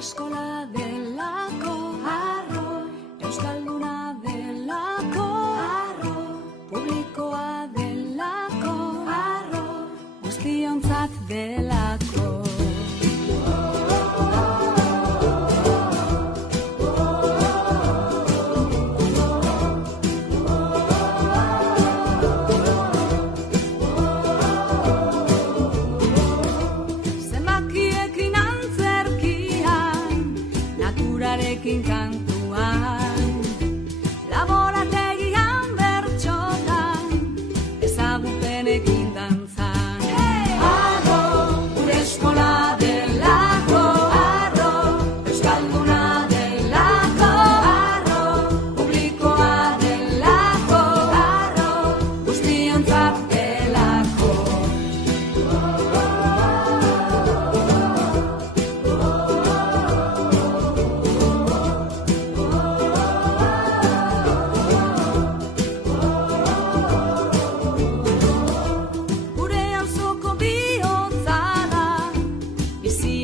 eskola delako, arro, euskalduna delako, arro, publikoa delako, arro, guztiontzat delako. Naturarekin kantuan, laborategian bertxotan, ezagupenekin dantzan. Arro, gure eskola delako, arro, euskalduna delako, arro, publikoa delako, arro, guztiontzat delako.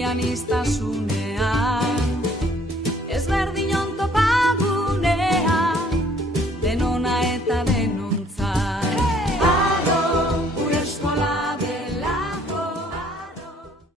Aniztasun